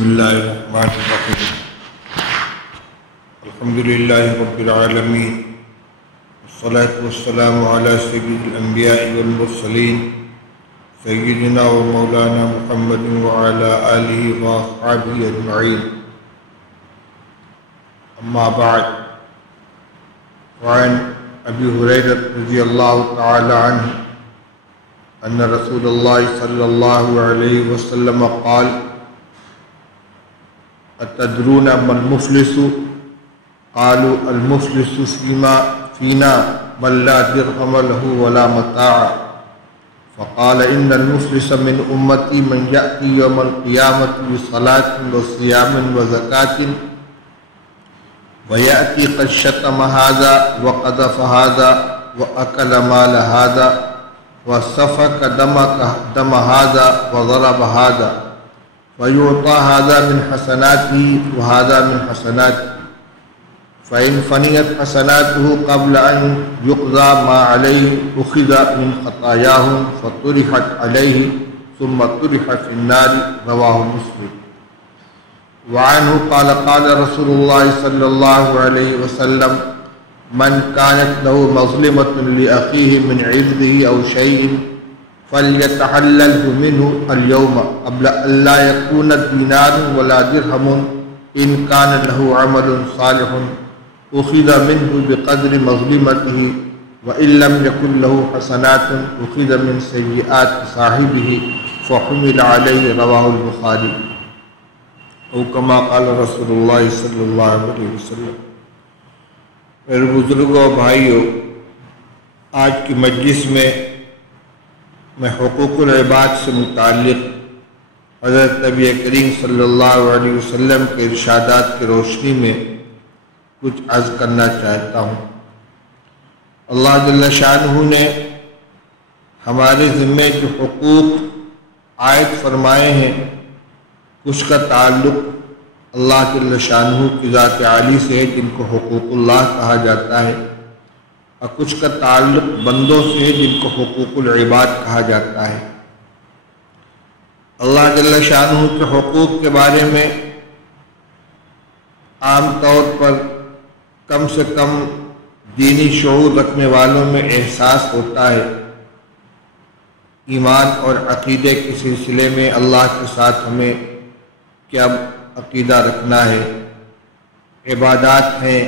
بسم اللہ الرحمن الرحیم الحمد للہ رب العالمین والصلاة والسلام علی سید الانبیاء والمرسلین سیدنا و مولانا محمد وعلی آلہ واصحابہ اجمعین اما بعد وعن ابی ہریرہ رضی اللہ تعالی عنہ ان رسول اللہ صلی اللہ علیہ وسلم قال اتدرون ما المفلس قالوا المفلس فينا من لا درهم له ولا متاع فقال ان المفلس من امتي من يأتي يوم القيامة بصلاة وصيام وزكاة ويأتي قد شتم هذا وقذف هذا وأكل مال هذا وسفك دم هذا وضرب هذا ويعطى هذا من حسناته وهذا من حسناته فإن فنيت حسناته قبل أن يقضى ما عليه أخذ من خطاياهم فطرحت عليه ثم طرح في النار رواه مسلم. وعنه قال قال رسول الله صلى الله عليه وسلم من كانت له مظلمة لأخيه من عرضه أو شيء فليتحلله منه اليوم قبل أن لا يكون دينار ولا درهم إن كان له عمل صالح أخذ منه بقدر مظلمته وإن لم يكن له حسنات أخذ من سيئات صاحبه فحمل عليه رواه البخاري او كما قال رسول الله صلی اللہ علیہ وسلم. میرے بزرگوں و بھائیوں، آج کی مجلس میں حقوق العباد سے متعلق حضرت نبی کریم صلی اللہ علیہ وسلم کے ارشادات کی روشنی میں کچھ عرض کرنا چاہتا ہوں. اللہ جل شانہ نے ہمارے ذمے جو حقوق عائد فرمائے ہیں، کچھ کا تعلق اللہ جل شانہ کی ذات عالی سے ہے جن کو حقوق اللہ کہا جاتا ہے، اور کچھ کا تعلق بندوں سے ہے جن کو حقوق العباد کہا جاتا ہے. اللہ جل شانہ کے حقوق کے بارے میں عام طور پر کم سے کم دینی شعور رکھنے والوں میں احساس ہوتا ہے. ایمان اور عقیدے کے سلسلے میں اللہ کے ساتھ ہمیں کیا عقیدہ رکھنا ہے، عبادات ہیں،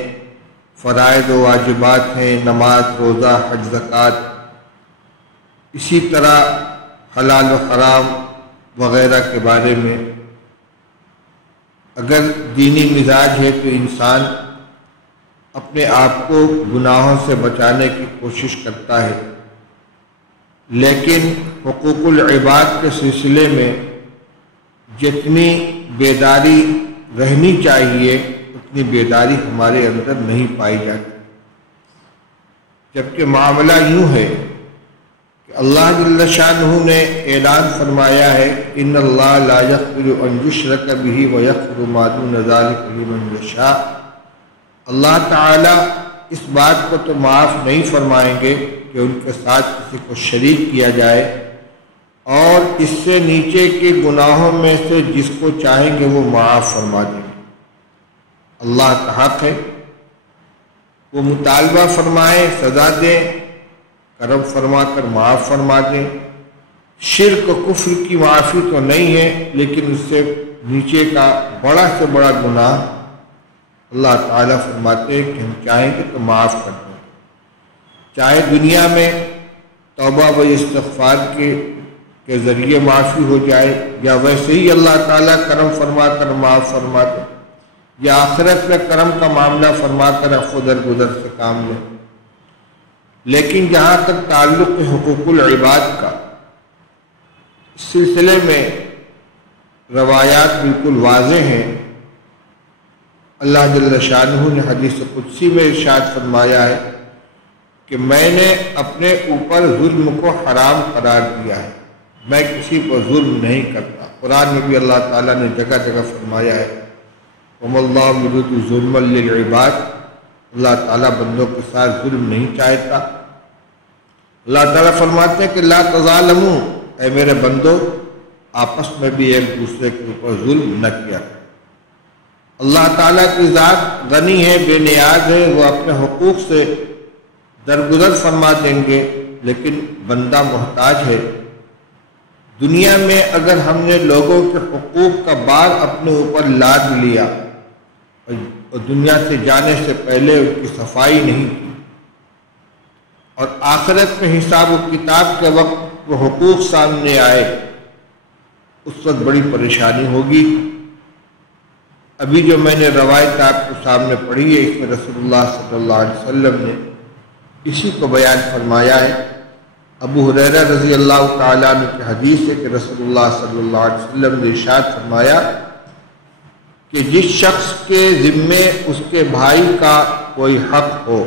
فرائض و واجبات ہیں، نماز، روزہ، حج، زکوٰۃ، اسی طرح حلال و حرام وغیرہ کے بارے میں. اگر دینی مزاج ہے تو انسان اپنے آپ کو گناہوں سے بچانے کی کوشش کرتا ہے، لیکن حقوق العباد کے سلسلے میں جتنی بیداری رہنی چاہیے اتنی بیداری ہمارے اندر نہیں پائی جاتی. جبکہ معاملہ یوں ہے کہ اللہ جل شانہ نے اعلان فرمایا ہے ان اللہ لا یغفر ان یشرک بہ ویغفر ما دون ذلک لمن یشاء. اللہ تعالیٰ اس بات کو تو معاف نہیں فرمائیں گے کہ ان کے ساتھ کسی کو شریک کیا جائے، اور اس سے نیچے کے گناہوں میں سے جس کو چاہیں گے وہ معاف فرما دیں گے. اللہ کا حق ہے وہ مطالبہ فرمائیں، سزا دیں، کرم فرما کر معاف فرما دیں. شرک و کفر کی معافی تو نہیں ہے، لیکن اس سے نیچے کا بڑا سے بڑا گناہ اللہ تعالیٰ فرماتے ہیں کہ ہم چاہیں گے تو معاف کر دیں. چاہے دنیا میں توبہ و استغفار کے ذریعے معافی ہو جائے، یا ویسے ہی اللہ تعالیٰ کرم فرما کر معاف فرما دے، یا آخرت میں کرم کا معاملہ فرما کر عفو درگزر سے کام لے. لیکن جہاں تک تعلق ہے حقوق العباد کا، اس سلسلے میں روایات بالکل واضح ہیں. اللہ جل شانہ نے حدیث قدسی میں ارشاد فرمایا ہے کہ میں نے اپنے اوپر ظلم کو حرام قرار دیا ہے، میں کسی پر ظلم نہیں کرتا. قرآن میں بھی اللہ تعالیٰ نے جگہ جگہ فرمایا ہے وَمَا اللَّهُ يُرِيدُ ظُلْمًا لِلْعِبَادِ. اللہ تعالیٰ بندوں کے ساتھ ظلم نہیں چاہتا. اللہ تعالیٰ فرماتے ہیں کہ لا تظالموا، اے میرے بندو آپس میں بھی ایک دوسرے کے اوپر ظلم نہ کیا کریں۔ اللہ تعالیٰ کی ذات غنی ہے، بے نیاز ہے، وہ اپنے حقوق سے درگزر فرما دیں گے، لیکن بندہ محتاج ہے۔ دنیا میں اگر ہم نے لوگوں کے حقوق کا بار اپنے اوپر لاد لیا اور دنیا سے جانے سے پہلے ان کی صفائی نہیں کی، اور آخرت میں حساب و کتاب کے وقت وہ حقوق سامنے آئے، اس وقت بڑی پریشانی ہوگی۔ ابھی جو میں نے روایت آپ کو سامنے پڑھی ہے، اس میں رسول اللہ صلی اللہ علیہ وسلم نے اسی کو بیان فرمایا ہے۔ ابو ہریرہ رضی اللہ تعالیٰ عنہ کی حدیث ہے کہ رسول اللہ صلی اللہ علیہ وسلم نے ارشاد فرمایا کہ جس شخص کے ذمے اس کے بھائی کا کوئی حق ہو،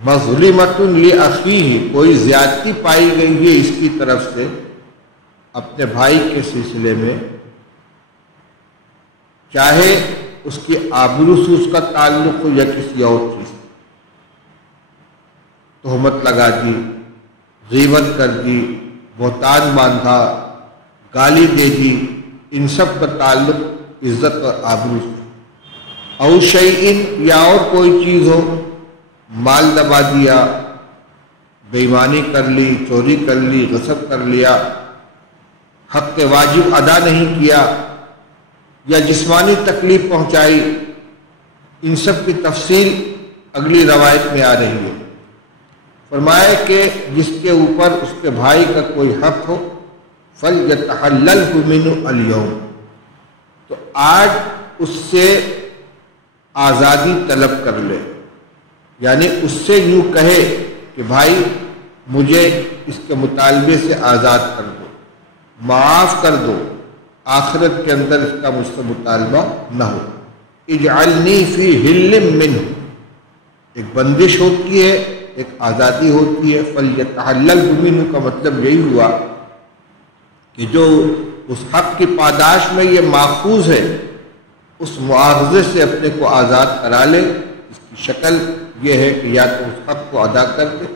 مظلمۃ لأخیہ، کوئی زیادتی پائی گئی ہے اس کی طرف سے اپنے بھائی کے سلسلے میں، چاہے اس کی آبرو سے اس کا تعلق ہو یا کسی اور چیز، تہمت لگا دی، غیبت کر دی، بہتان باندھا، گالی دے دی، ان سب کا تعلق عزت اور آبرو سے، او شیئن، یا اور کوئی چیز ہو، مال دبا دیا، بے ایمانی کر لی، چوری کر لی، غصب کر لیا، حق واجب ادا نہیں کیا، یا جسمانی تکلیف پہنچائی، ان سب کی تفصیل اگلی روایت میں آ رہی ہے۔ فرمایا کہ جس کے اوپر اس کے بھائی کا کوئی حق ہو، فَلْيَتَحَلَّلْهُ مِنْهُ الْيَوْمِ، تو آج اس سے آزادی طلب کر لے، یعنی اس سے یوں کہے کہ بھائی مجھے اس کے مطالبے سے آزاد کر دو، معاف کر دو، آخرت کے اندر اس کا مجھ سے مطالبہ نہ ہو۔ اجعلنی فی حل منہ، ایک بندش ہوتی ہے، ایک آزادی ہوتی ہے۔ فلیتحللہ منہ کا مطلب یہی ہوا کہ جو اس حق کی پاداش میں یہ ماخوذ ہے، اس مواخذے سے اپنے کو آزاد کرا لے۔ اس کی شکل یہ ہے کہ یا تو اس حق کو ادا کر دے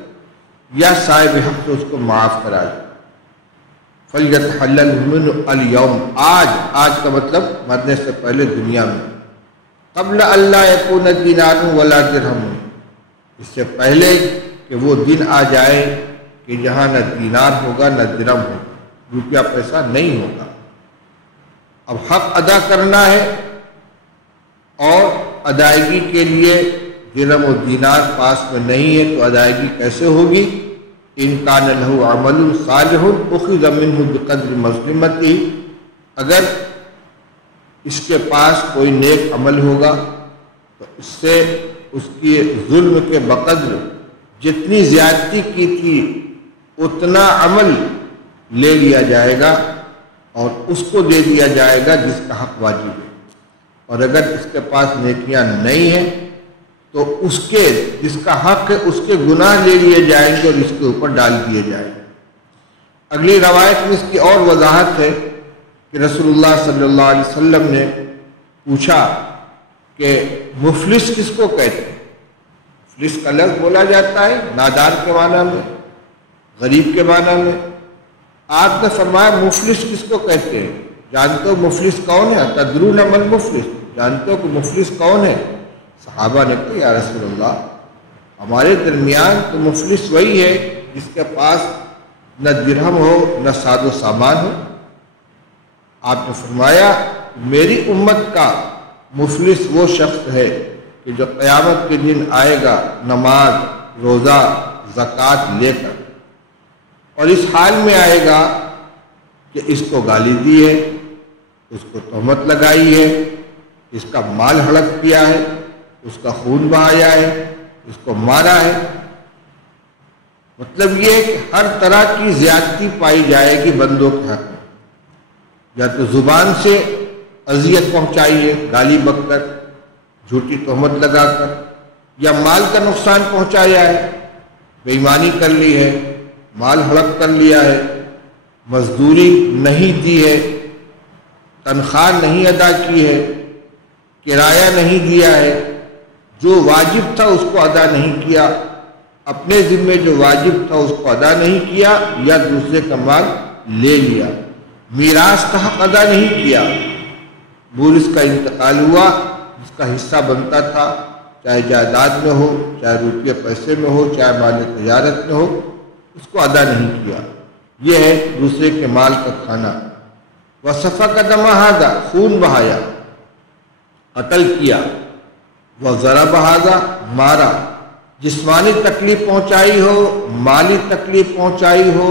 یا صاحب حق سے اس کو معاف کرا دے۔ فَلْيَتَحَلَّلْهُ مِنْهُ الْيَوْمِ، آج کا مطلب مرنے سے پہلے دنیا میں، قبل اللہ یکون دینار ولا درہم، اس سے پہلے کہ وہ دن آ جائے کہ جہاں نہ دینار ہوگا نہ درہم ہوگا، روپیہ پیسہ نہیں ہوگا۔ اب حق ادا کرنا ہے اور ادائیگی کے لیے درہم و دینار پاس میں نہیں ہے، تو ادائیگی کیسے ہوگی؟ ان کان لہ عمل صالح اخذ منہ بقدر مظلمتہ، اگر اس کے پاس کوئی نیک عمل ہوگا تو اس سے اس کی ظلم کے بقدر جتنی زیادتی کی تھی اتنا عمل لے لیا جائے گا اور اس کو دے دیا جائے گا جس کا حق واجب ہے، اور اگر اس کے پاس نیکیاں نہیں ہیں تو اس کے جس کا حق ہے اس کے گناہ لے لیے جائیں گے اور اس کے اوپر ڈال دیے جائیں گے۔ اگلی روایت میں اس کی اور وضاحت ہے کہ رسول اللہ صلی اللہ علیہ وسلم نے پوچھا کہ مفلس کس کو کہتے ہیں؟ مفلس کا لفظ بولا جاتا ہے نادار کے معنی میں، غریب کے معنی میں۔ آپ نے فرمایا مفلس کس کو کہتے ہیں؟ جانتے ہو مفلس کون ہے؟ تدرون من مفلس، جانتے ہو کہ مفلس کون ہے؟ صحابہ نے کہا یا رسول اللہ، ہمارے درمیان تو مفلس وہی ہے جس کے پاس نہ درہم ہو نہ ساز و سامان ہو۔ آپ نے فرمایا میری امت کا مفلس وہ شخص ہے کہ جو قیامت کے دن آئے گا نماز، روزہ، زکوٰۃ لے کر، اور اس حال میں آئے گا کہ اس کو گالی دی ہے، اس کو تہمت لگائی ہے، اس کا مال ہڑپ کیا ہے، اس کا خون بہایا ہے، اس کو مارا ہے۔ مطلب یہ کہ ہر طرح کی زیادتی پائی جائے گی بندوں کے حق میں، یا تو زبان سے اذیت پہنچائی ہے، گالی بک کر، جھوٹی تہمت لگا کر، یا مال کا نقصان پہنچایا ہے، بے ایمانی کر لی ہے، مال ہڑپ کر لیا ہے، مزدوری نہیں دی ہے، تنخواہ نہیں ادا کی ہے، کرایہ نہیں دیا ہے، جو واجب تھا اس کو ادا نہیں کیا، اپنے ذمے جو واجب تھا اس کو ادا نہیں کیا، یا دوسرے کا مال لے لیا، میراث کا حق ادا نہیں کیا، مورث کا انتقال ہوا، جس کا حصہ بنتا تھا، چاہے جائیداد میں ہو، چاہے روپیے پیسے میں ہو، چاہے مال تجارت میں ہو، اس کو ادا نہیں کیا، یہ ہے دوسرے کے مال کا کھانا۔ وَسَفَكَ دَمَ هَذَا، خون بہایا، قتل کیا، وَضَرَبَ هَذَا، مارا، جسمانی تکلیف پہنچائی ہو، مالی تکلیف پہنچائی ہو،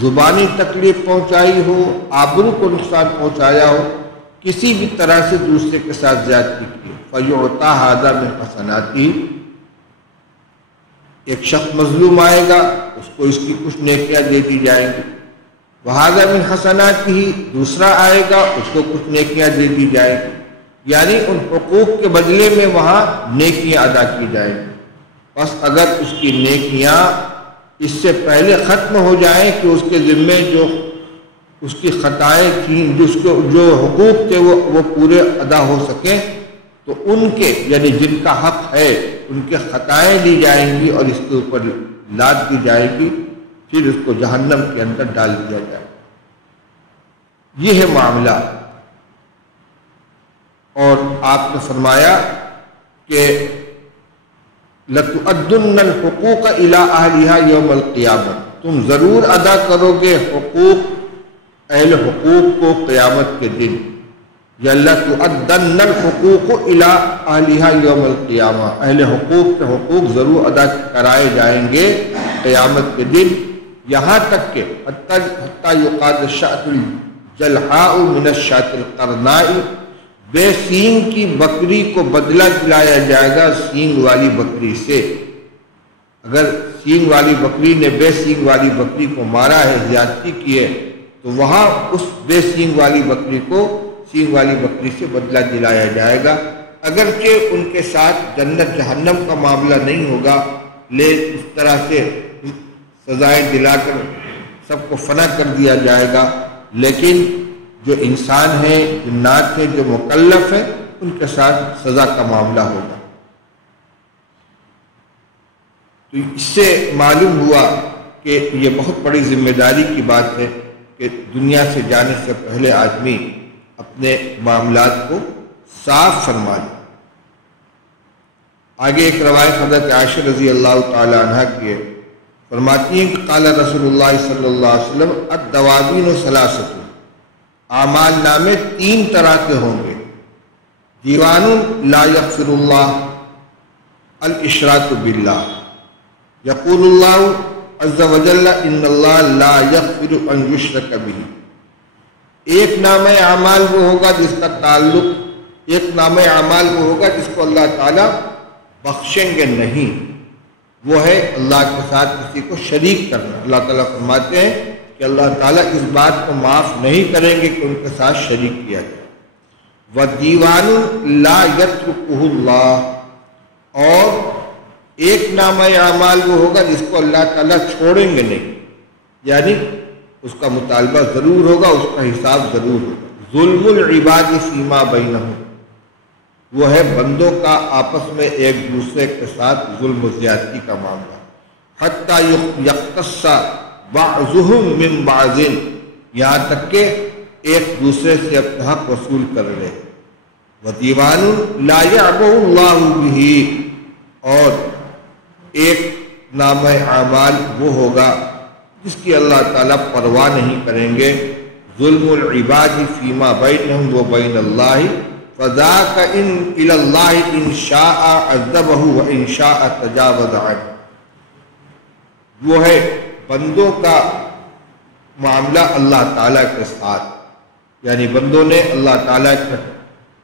زبانی تکلیف پہنچائی ہو، آبرو کو نقصان پہنچایا ہو، کسی بھی طرح سے دوسرے کے ساتھ زیادتی کی، فَيُعْطَى هَذَا مِنْ حَسَنَاتِهِ، ایک شخص مظلوم آئے گا، اس کو اس کی کچھ نیکیاں دے دی جائیں گی، وَهَذَا مِنْ حَسَنَاتِهِ، دوسرا آئے گا، اس کو کچھ نیکیاں دے دی جائیں گی، یعنی ان حقوق کے بدلے میں وہاں نیکیاں ادا کی جائیں گی۔ بس اگر اس کی نیکیاں اس سے پہلے ختم ہو جائیں کہ اس کے ذمے جو اس کی خطائیں تھیں، جو حقوق تھے وہ پورے ادا ہو سکیں، تو ان کے یعنی جن کا حق ہے ان کے خطائیں لی جائیں گی اور اس کے اوپر لاد دی جائے گی، پھر اس کو جہنم کے اندر ڈال دیا جائے گا۔ یہ ہے معاملہ۔ اور آپ نے فرمایا کہ لَتُؤَدُّنَّ الْحُقُوقَ إِلَىٰ أَهْلِهَا يَوْمَ الْقِيَامَةِ، تم ضرور ادا کرو گے حقوق اہل حقوق کو قیامت کے دن، یا لَتُؤَدَّنَّ الْحُقُوقُ إِلَىٰ أَهْلِهَا يَوْمَ الْقِيَامَةِ، اہل حقوق کے حقوق ضرور ادا کرائے جائیں گے قیامت کے دن، یہاں تک کہ حتیٰ يُقَادَ الشَّاةُ الْجَلْحَاءُ مِنَ الشَّاةِ الْقَرْنَاءِ، بے سینگ کی بکری کو بدلہ دلایا جائے گا سینگ والی بکری سے۔ اگر سینگ والی بکری نے بے سینگ والی بکری کو مارا ہے، زیادتی کی ہے، تو وہاں اس بے سینگ والی بکری کو سینگ والی بکری سے بدلہ دلایا جائے گا، اگرچہ ان کے ساتھ جنت جہنم کا معاملہ نہیں ہوگا، لیکن اس طرح سے سزائیں دلا کر سب کو فنا کر دیا جائے گا، لیکن جو انسان ہیں، جنات ہیں، جو مکلف ہیں، ان کے ساتھ سزا کا معاملہ ہوگا۔ تو اس سے معلوم ہوا کہ یہ بہت بڑی ذمہ داری کی بات ہے کہ دنیا سے جانے سے پہلے آدمی اپنے معاملات کو صاف فرما لے۔ آگے ایک روایت حضرت عائشہ رضی اللہ تعالی عنہ کی ہے، فرماتی ہیں کہ قال رسول اللہ صلی اللہ علیہ وسلم الدواوین ثلاثۃ، اعمال نامے تین طرح کے ہوں گے، دیوان لا یغفر اللہ، الاشراک باللہ، یقول اللہ عز وجل ان اللہ لا یغفر ان یشرک بہ، ایک نامہ اعمال وہ ہوگا جس کا تعلق، ایک نامہ اعمال وہ ہوگا جس کو اللہ تعالیٰ بخشیں گے نہیں، وہ ہے اللہ کے ساتھ کسی کو شریک کرنا۔ اللہ تعالیٰ فرماتے ہیں کہ اللہ تعالیٰ اس بات کو معاف نہیں کریں گے کہ ان کے ساتھ شریک کیا جائے۔ وَدِیوَانٌ لَا يَتْرُكُهُ اللَّهُ، اور ایک نامہ اعمال وہ ہوگا جس کو اللہ تعالیٰ چھوڑیں گے نہیں، یعنی اس کا مطالبہ ضرور ہوگا، اس کا حساب ضرور ہوگا۔ ظلم العباد فیما بینہم، وہ ہے بندوں کا آپس میں ایک دوسرے کے ساتھ ظلم و زیادتی کا معاملہ، حتیٰ یختص بعضهم من بعض، یہاں تک کہ ایک دوسرے سے اپنا حق وصول کر لے۔ وَدِیوَانٌ لَا يَعْبَهُ اللَّهُ بِهِ، اور ایک نامہ اعمال وہ ہوگا جس کی اللہ تعالیٰ پرواہ نہیں کریں گے۔ ظلم العباد فیما بینہم و بین اللہ، فذاک ان الی اللہ ان شاء عذبہ و ان شاء تجاوز عنہ، وہ ہے بندوں کا معاملہ اللہ تعالیٰ کے ساتھ، یعنی بندوں نے اللہ تعالیٰ کے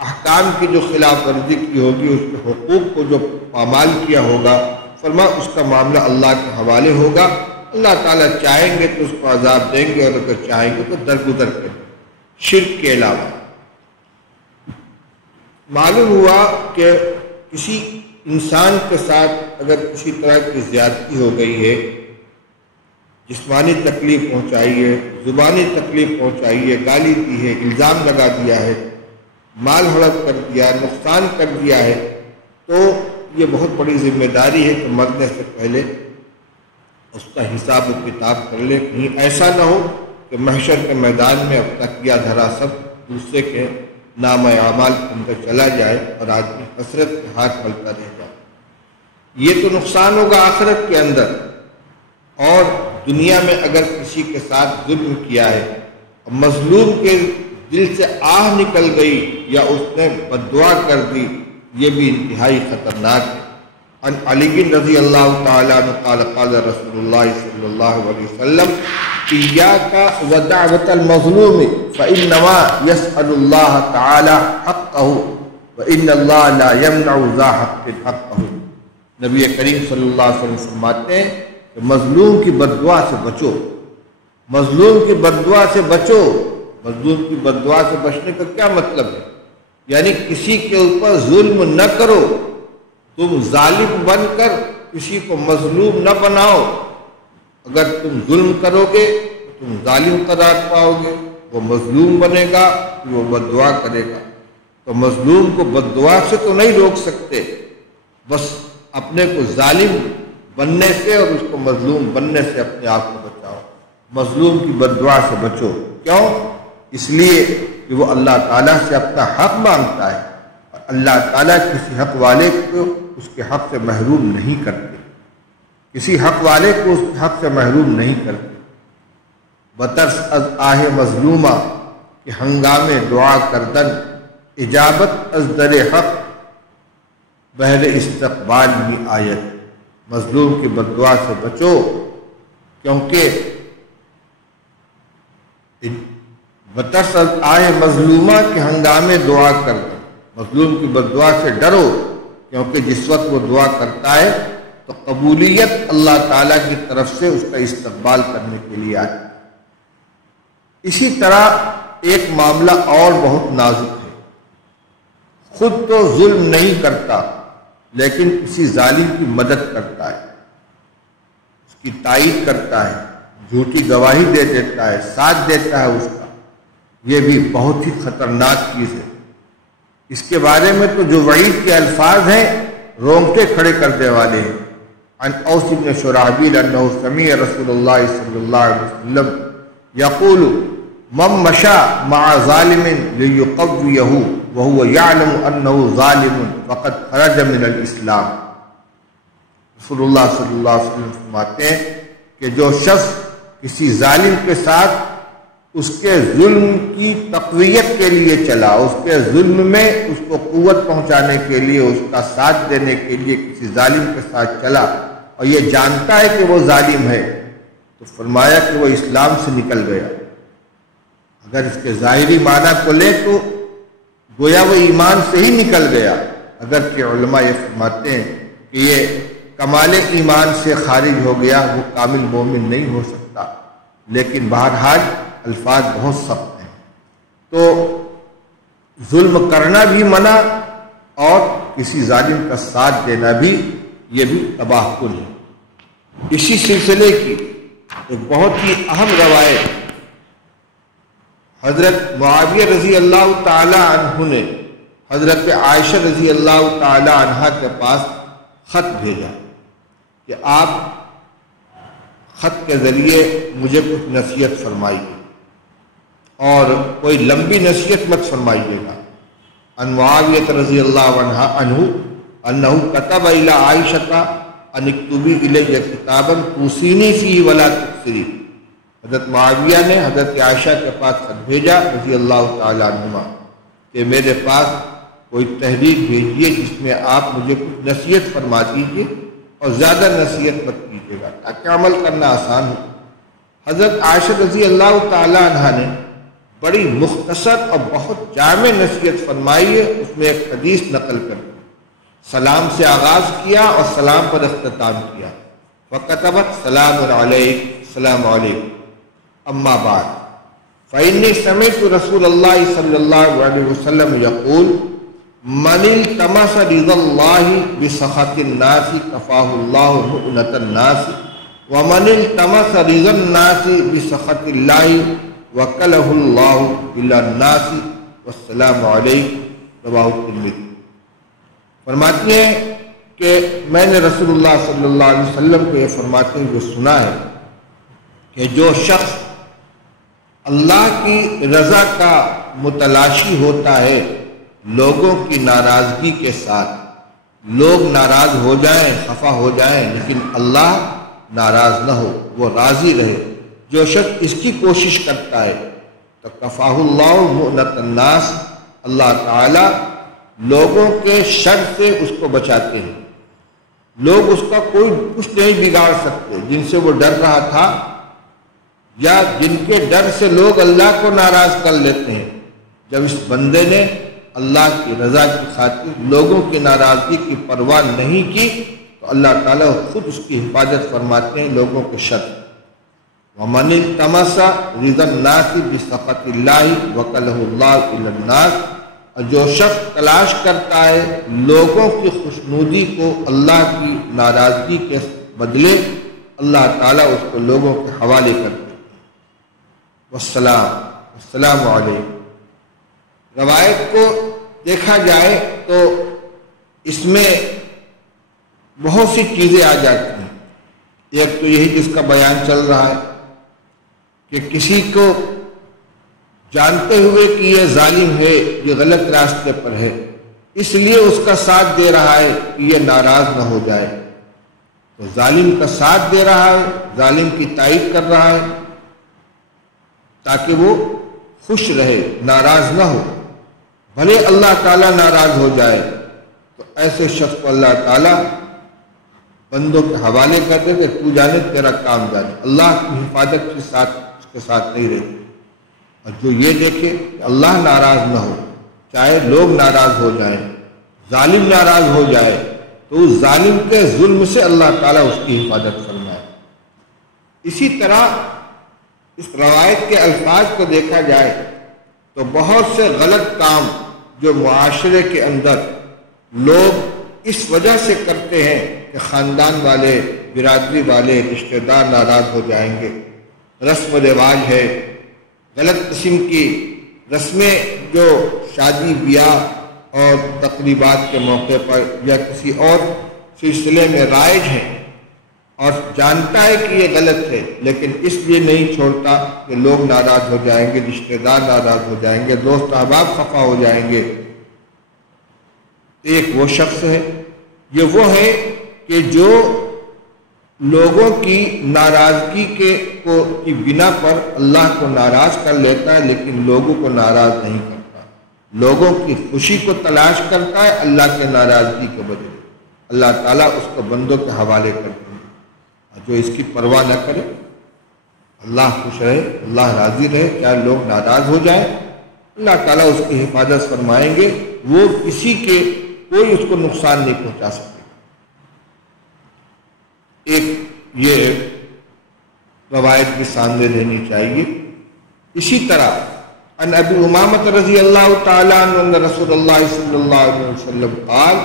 احکام کی جو خلاف ورزی کی ہوگی، اس کے حقوق کو جو پامال کیا ہوگا، فرما اس کا معاملہ اللہ کے حوالے ہوگا۔ اللہ تعالیٰ چاہیں گے تو اس کو عذاب دیں گے، اور اگر چاہیں گے تو درگزر کریں گے، شرک کے علاوہ۔ معلوم ہوا کہ کسی انسان کے ساتھ اگر کسی طرح کی زیادتی ہو گئی ہے، جسمانی تکلیف پہنچائی ہے، زبانی تکلیف پہنچائی ہے، گالی دی ہے، الزام لگا دیا ہے، مال ہڑپ کر دیا، نقصان کر دیا ہے، تو یہ بہت بڑی ذمہ داری ہے کہ مرنے سے پہلے اس کا حساب و کتاب کر لے، کہیں ایسا نہ ہو کہ کہ محشر کے میدان میں اپنا کیا دھرا سب دوسرے کے نام اعمال کے اندر چلا جائے اور آدمی حسرت کے ہاتھ ملتا رہ جائے۔ یہ تو نقصان ہوگا آخرت کے اندر، اور دنیا میں اگر کسی کے ساتھ ظلم کیا ہے اور مظلوم کے دل سے آہ نکل گئی یا اس نے بد دعا کر دی، یہ بھی انتہائی خطرناک ہے۔ عن علی رضی اللہ تعالیٰ عنہ قال قال رسول اللہ صلی اللہ علیہ وسلم إياك ودعوة المظلوم فإنما يسأل الله تعالى حقه وإن الله لا يمنع ذا حق حقه۔ نبی کریم صلی اللہ علیہ وسلم فرماتے ہیں کہ مظلوم کی بد دعا سے بچو، مظلوم کی بد دعا سے بچو۔ مظلوم کی بد دعا سے بچنے کا کیا مطلب ہے؟ یعنی کسی کے اوپر ظلم نہ کرو، تم ظالم بن کر کسی کو مظلوم نہ بناؤ۔ اگر تم ظلم کرو گے تو تم ظالم قرار پاؤ گے، وہ مظلوم بنے گا تو وہ بد دعا کرے گا۔ تو مظلوم کو بد دعا سے تو نہیں روک سکتے، بس اپنے کو ظالم بننے سے اور اس کو مظلوم بننے سے اپنے آپ کو بچاؤ۔ مظلوم کی بد دعا سے بچو، کیوں؟ اس لیے کہ وہ اللہ تعالیٰ سے اپنا حق مانگتا ہے، اور اللہ تعالیٰ کسی حق والے کو اس کے حق سے محروم نہیں کرتے، کسی حق والے کو اس کے حق سے محروم نہیں کرتے۔ بترس از آہ مظلومہ کہ ہنگام دعا کردن، اجابت از در حق بہر استقبال بھی آیت۔ مظلوم کی بد دعا سے بچو، کیونکہ بترس از آہ مظلومہ کہ ہنگام دعا کردن، مظلوم کی بد دعا سے ڈرو، کیونکہ جس وقت وہ دعا کرتا ہے تو قبولیت اللہ تعالیٰ کی طرف سے اس کا استقبال کرنے کے لیے آئے۔ اسی طرح ایک معاملہ اور بہت نازک ہے، خود تو ظلم نہیں کرتا لیکن کسی ظالم کی مدد کرتا ہے، اس کی تائید کرتا ہے، جھوٹی گواہی دے دیتا ہے، ساتھ دیتا ہے اس کا، یہ بھی بہت ہی خطرناک چیز ہے۔ اس کے بارے میں تو جو وعید کے الفاظ ہیں رونگٹے کھڑے کرنے والے ہیں۔ عن اوس بن شرحبیل انہ سمع رسول اللہ صلی اللہ علیہ وسلم یقول من مشى مع ظالم لیقویہ وهو یعلم انہ ظالم فقد خرج من الاسلام۔ رسول اللہ صلی اللہ علیہ وسلم فرماتے ہیں کہ جو شخص کسی ظالم کے ساتھ اس کے ظلم کی تقویت کے لیے چلا، اس کے ظلم میں اس کو قوت پہنچانے کے لیے، اس کا ساتھ دینے کے لیے کسی ظالم کے ساتھ چلا اور یہ جانتا ہے کہ وہ ظالم ہے، تو فرمایا کہ وہ اسلام سے نکل گیا۔ اگر اس کے ظاہری معنی کو لے تو گویا وہ ایمان سے ہی نکل گیا، اگرچہ علماء یہ فرماتے ہیں کہ یہ کمال ایمان سے خارج ہو گیا، وہ کامل مومن نہیں ہو سکتا، لیکن بہرحال الفاظ بہت سخت ہیں۔ تو ظلم کرنا بھی منع اور کسی ظالم کا ساتھ دینا بھی، یہ بھی تباہ کن ہے۔ اسی سلسلے کی ایک بہت ہی اہم روایت حضرت معاویہ رضی اللہ تعالی عنہ نے حضرت عائشہ رضی اللہ تعالی عنہ کے پاس خط بھیجا کہ آپ خط کے ذریعے مجھے کچھ نصیحت فرمائیے، اور کوئی لمبی نصیحت مت فرمائیے گا۔ ان معاویہ رضی اللہ عنہ انہ کتب الی عائشہ ان اکتبی الی کتابا توصینی فیہ ولا تکثری۔ حضرت معاویہ نے حضرت عائشہ کے پاس خط بھیجا رضی اللہ تعالی عنہما کہ میرے پاس کوئی تحریر بھیجیے جس میں آپ مجھے کچھ نصیحت فرما دیجیے اور زیادہ نصیحت مت کیجیے گا تاکہ عمل کرنا آسان ہو۔ حضرت عائشہ رضی اللہ تعالی عنہ نے بڑی مختصر اور بہت جامع نصیحت فرمائی ہے، اس میں ایک حدیث نقل کر دی، سلام سے آغاز کیا اور سلام پر اختتام کیا۔ وَكَتَبَتْ سَلَامٌ عَلَيْكَ السلام علیکم اما بعد فإني سمعت رسول اللہ صلی اللہ علیہ وسلم یقول من التمس رضا اللہ بسخط الناس کفاہ اللہ مؤنۃ الناس ومن التمس رضا الناس بسخط اللہ وکلہ اللہ الی الناس والسلام علیکم رواه الترمذی۔ فرماتی ہیں کہ میں نے رسول اللہ صلی اللہ علیہ وسلم کو یہ فرماتے ہوئے سنا ہے کہ جو شخص اللہ کی رضا کا متلاشی ہوتا ہے لوگوں کی ناراضگی کے ساتھ۔ لوگ ناراض ہو جائیں، خفا ہو جائیں، لیکن اللہ ناراض نہ ہو، وہ راضی رہے۔ جو شخص اس کی کوشش کرتا ہے تو کفاہ اللہ مؤنۃ الناس، اللہ تعالی لوگوں کے شر سے اس کو بچاتے ہیں۔ لوگ اس کا کوئی کچھ نہیں بگاڑ سکتے، جن سے وہ ڈر رہا تھا یا جن کے ڈر سے لوگ اللہ کو ناراض کر لیتے ہیں۔ جب اس بندے نے اللہ کی رضا کی خاطر لوگوں کی ناراضگی کی پرواہ نہیں کی تو اللہ تعالیٰ خود اس کی حفاظت فرماتے ہیں لوگوں کے شر۔ وَمَنِ الْتَمَسَ رِضَى النَّاسِ بِسَخَطِ اللَّهِ وَكَلَهُ اللَّهُ إِلَى النَّاسِ، اور جو شخص تلاش کرتا ہے لوگوں کی خوشنودی کو اللہ کی ناراضگی کے بدلے، اللہ تعالیٰ اس کو لوگوں کے حوالے کرتے ہیں۔ والسلام علیکم۔ روایت کو دیکھا جائے تو اس میں بہت سی چیزیں آ جاتی ہیں۔ ایک تو یہی جس کا بیان چل رہا ہے کہ کسی کو جانتے ہوئے کہ یہ ظالم ہے، یہ غلط راستے پر ہے، اس لیے اس کا ساتھ دے رہا ہے کہ یہ ناراض نہ ہو جائے، تو ظالم کا ساتھ دے رہا ہے، ظالم کی تائید کر رہا ہے تاکہ وہ خوش رہے، ناراض نہ ہو، بھلے اللہ تعالیٰ ناراض ہو جائے تو ایسے شخص کو اللہ تعالیٰ بندوں کے حوالے کر دے کہ تو جانے تیرا کام جانے، اللہ کی حفاظت کے ساتھ اس کے ساتھ نہیں رہتی۔ اور جو یہ دیکھے کہ اللہ ناراض نہ ہو، چاہے لوگ ناراض ہو جائیں، ظالم ناراض ہو جائے، تو اس ظالم کے ظلم سے اللہ تعالیٰ اس کی حفاظت فرمائے۔ اسی طرح اس روایت کے الفاظ کو دیکھا جائے تو بہت سے غلط کام جو معاشرے کے اندر لوگ اس وجہ سے کرتے ہیں کہ خاندان والے، برادری والے، رشتہ دار ناراض ہو جائیں گے، رسم و رواج ہے، غلط قسم کی رسمیں جو شادی بیاہ اور تقریبات کے موقع پر یا کسی اور سلسلے میں رائج ہیں، اور جانتا ہے کہ یہ غلط ہے لیکن اس لیے نہیں چھوڑتا کہ لوگ ناراض ہو جائیں گے، رشتہ دار ناراض ہو جائیں گے، دوست احباب خفا ہو جائیں گے۔ ایک وہ شخص ہے، یہ وہ ہے کہ جو لوگوں کی ناراضگی کی بنا پر اللہ کو ناراض کر لیتا ہے لیکن لوگوں کو ناراض نہیں کرتا، لوگوں کی خوشی کو تلاش کرتا ہے اللہ کے ناراضگی کے بدلے۔ اللہ تعالیٰ اس کو بندوں کے حوالے کرتے ہیں۔ جو اس کی پرواہ نہ کرے، اللہ خوش رہے، اللہ راضی رہے، چاہے لوگ ناراض ہو جائیں، اللہ تعالیٰ اس کی حفاظت فرمائیں گے، وہ کسی کے کوئی اس کو نقصان نہیں پہنچا سکے۔ ایک یہ روایت بھی سامنے رہنی چاہیے۔ اسی طرح عن ابی امامہ رضی اللہ تعالی عنہ ان رسول اللہ صلی اللہ علیہ وسلم قال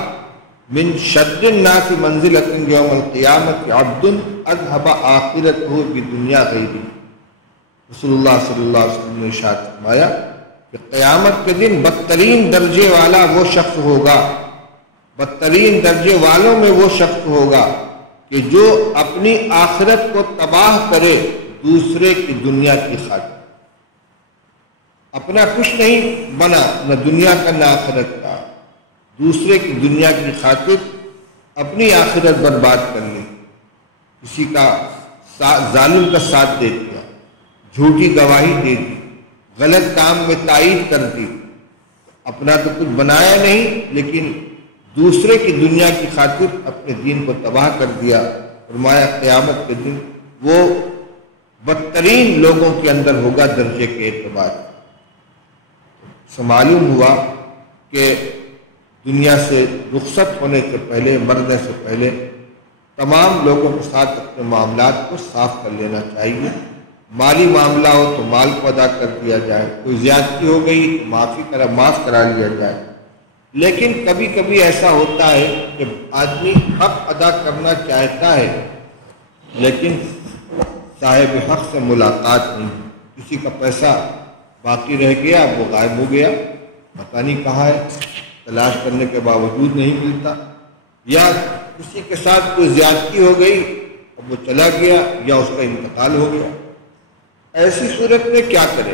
من شد الناس منزلۃ یوم القیامۃ عبد اذهب آخرته بدنیا غیرہ۔ رسول اللہ صلی اللہ علیہ وسلم نے ارشاد فرمایا کہ قیامت کے دن بدترین درجے والا وہ شخص ہوگا، بدترین درجے والوں میں وہ شخص ہوگا کہ جو اپنی آخرت کو تباہ کرے دوسرے کی دنیا کی خاطر۔ اپنا کچھ نہیں بنا، نہ دنیا کا نہ آخرت کا، دوسرے کی دنیا کی خاطر اپنی آخرت برباد کر لی، کسی کا ظالم کا ساتھ دے دیا، جھوٹی گواہی دے دی، غلط کام میں تائید کر دی، اپنا تو کچھ بنایا نہیں لیکن دوسرے کی دنیا کی خاطر اپنے دین کو تباہ کر دیا۔ فرمایا قیامت کے دن وہ بدترین لوگوں کے اندر ہوگا درجے کے اعتبار سے۔ معلوم ہوا کہ دنیا سے رخصت ہونے سے پہلے، مرنے سے پہلے تمام لوگوں کے ساتھ اپنے معاملات کو صاف کر لینا چاہیے۔ مالی معاملہ ہو تو مال کو ادا کر دیا جائے، کوئی زیادتی ہو گئی تو معاف کرا لیا جائے۔ لیکن کبھی کبھی ایسا ہوتا ہے کہ آدمی حق ادا کرنا چاہتا ہے لیکن صاحب حق سے ملاقات نہیں، کسی کا پیسہ باقی رہ گیا، وہ غائب ہو گیا، پتہ نہیں کہاں ہے، تلاش کرنے کے باوجود نہیں ملتا، یا کسی کے ساتھ کوئی زیادتی ہو گئی اور وہ چلا گیا یا اس کا انتقال ہو گیا۔ ایسی صورت میں کیا کرے؟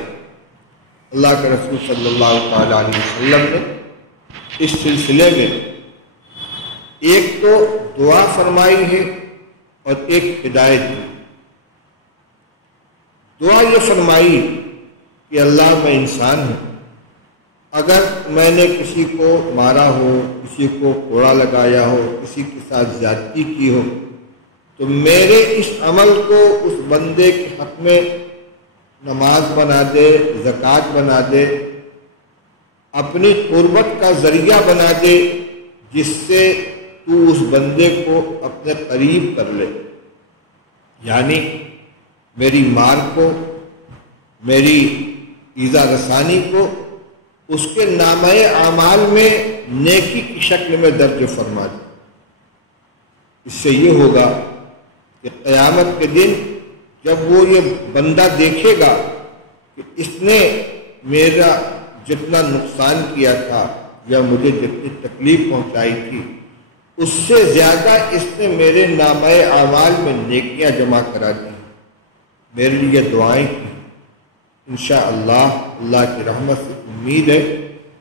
اللہ کے رسول صلی اللہ تعالیٰ علیہ وسلم نے اس سلسلے میں ایک تو دعا فرمائی ہے اور ایک ہدایت دی۔ دعا یہ فرمائی کہ اللہ میں انسان ہوں، اگر میں نے کسی کو مارا ہو، کسی کو کوڑا لگایا ہو، کسی کے ساتھ زیادتی کی ہو، تو میرے اس عمل کو اس بندے کے حق میں نماز بنا دے، زکوٰۃ بنا دے، اپنی قربت کا ذریعہ بنا دے، جس سے تو اس بندے کو اپنے قریب کر لے۔ یعنی میری مار کو، میری ایذا رسانی کو اس کے نامہ اعمال میں نیکی کی شکل میں درج فرما دے۔ اس سے یہ ہوگا کہ قیامت کے دن جب وہ یہ بندہ دیکھے گا کہ اس نے میرا جتنا نقصان کیا تھا یا مجھے جتنی تکلیف پہنچائی تھی، اس سے زیادہ اس نے میرے نامہ اعمال میں نیکیاں جمع کرا دی، میرے لیے دعائیں کی۔ انشاءاللہ اللہ کی رحمت سے امید ہے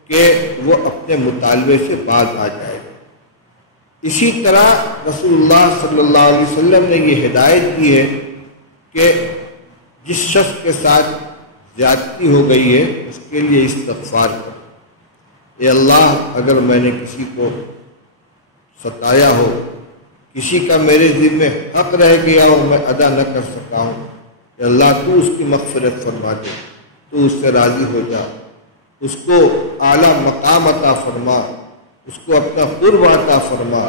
کہ وہ اپنے مطالبے سے باز آ جائے گا۔ اسی طرح رسول اللہ صلی اللہ علیہ وسلم نے یہ ہدایت دی ہے کہ جس شخص کے ساتھ زیادتی ہو گئی ہے اس کے لیے استغفار کرو۔ اے اللہ، اگر میں نے کسی کو ستایا ہو، کسی کا میرے ذمے حق رہ گیا ہو، میں ادا نہ کر سکا ہوں، اے اللہ تو اس کی مغفرت فرما دے، تو اس سے راضی ہو جا، اس کو اعلیٰ مقام عطا فرما، اس کو اپنا قرب عطا فرما۔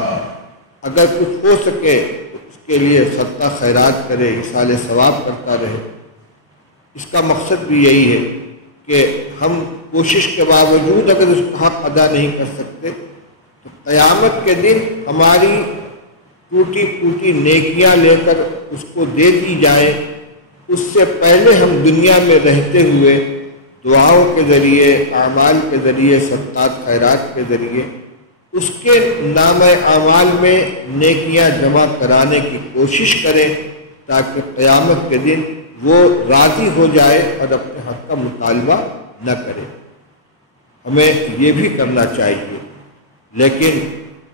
اگر کچھ ہو سکے تو اس کے لیے صدقہ خیرات کرے، ایصال ثواب کرتا رہے۔ اس کا مقصد بھی یہی ہے کہ ہم کوشش کے باوجود اگر اس کا حق ادا نہیں کر سکتے تو قیامت کے دن ہماری ٹوٹی پھوٹی نیکیاں لے کر اس کو دے دی جائے، اس سے پہلے ہم دنیا میں رہتے ہوئے دعاؤں کے ذریعے، اعمال کے ذریعے، صدقات خیرات کے ذریعے اس کے نام اعمال میں نیکیاں جمع کرانے کی کوشش کریں، تاکہ قیامت کے دن وہ راضی ہو جائے اور اپنے حق کا مطالبہ نہ کرے۔ ہمیں یہ بھی کرنا چاہیے، لیکن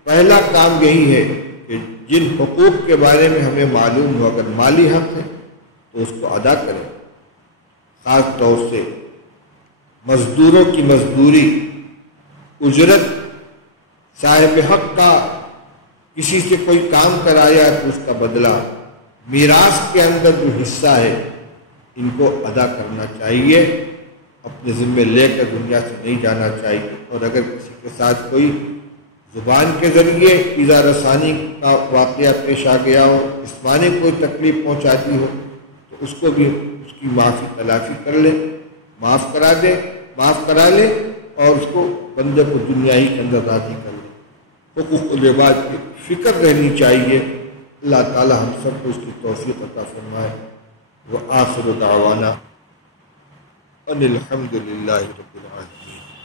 پہلا کام یہی ہے کہ جن حقوق کے بارے میں ہمیں معلوم ہو، اگر مالی حق ہے تو اس کو ادا کریں۔ خاص طور سے مزدوروں کی مزدوری، اجرت، صاحب حق کا کسی سے کوئی کام کرایا تو اس کا بدلہ، میراث کے اندر جو حصہ ہے، ان کو ادا کرنا چاہیے، اپنے ذمے لے کر دنیا سے نہیں جانا چاہیے۔ اور اگر کسی کے ساتھ کوئی زبان کے ذریعے ایذا رسانی کا واقعہ پیش آ گیا ہو، جسمانی کوئی تکلیف پہنچاتی ہو، تو اس کو بھی اس کی معافی تلافی کر لے، معاف کرا لے اور اس کو بندے کو دنیا ہی کے اندر راضی کر لے۔ حقوق العباد کی فکر رہنی چاہیے۔ اللہ تعالی ہم سب کو اس کی توفیق عطا فرمائے۔ وآخر دعوانا ان الحمد للہ رب العالمین۔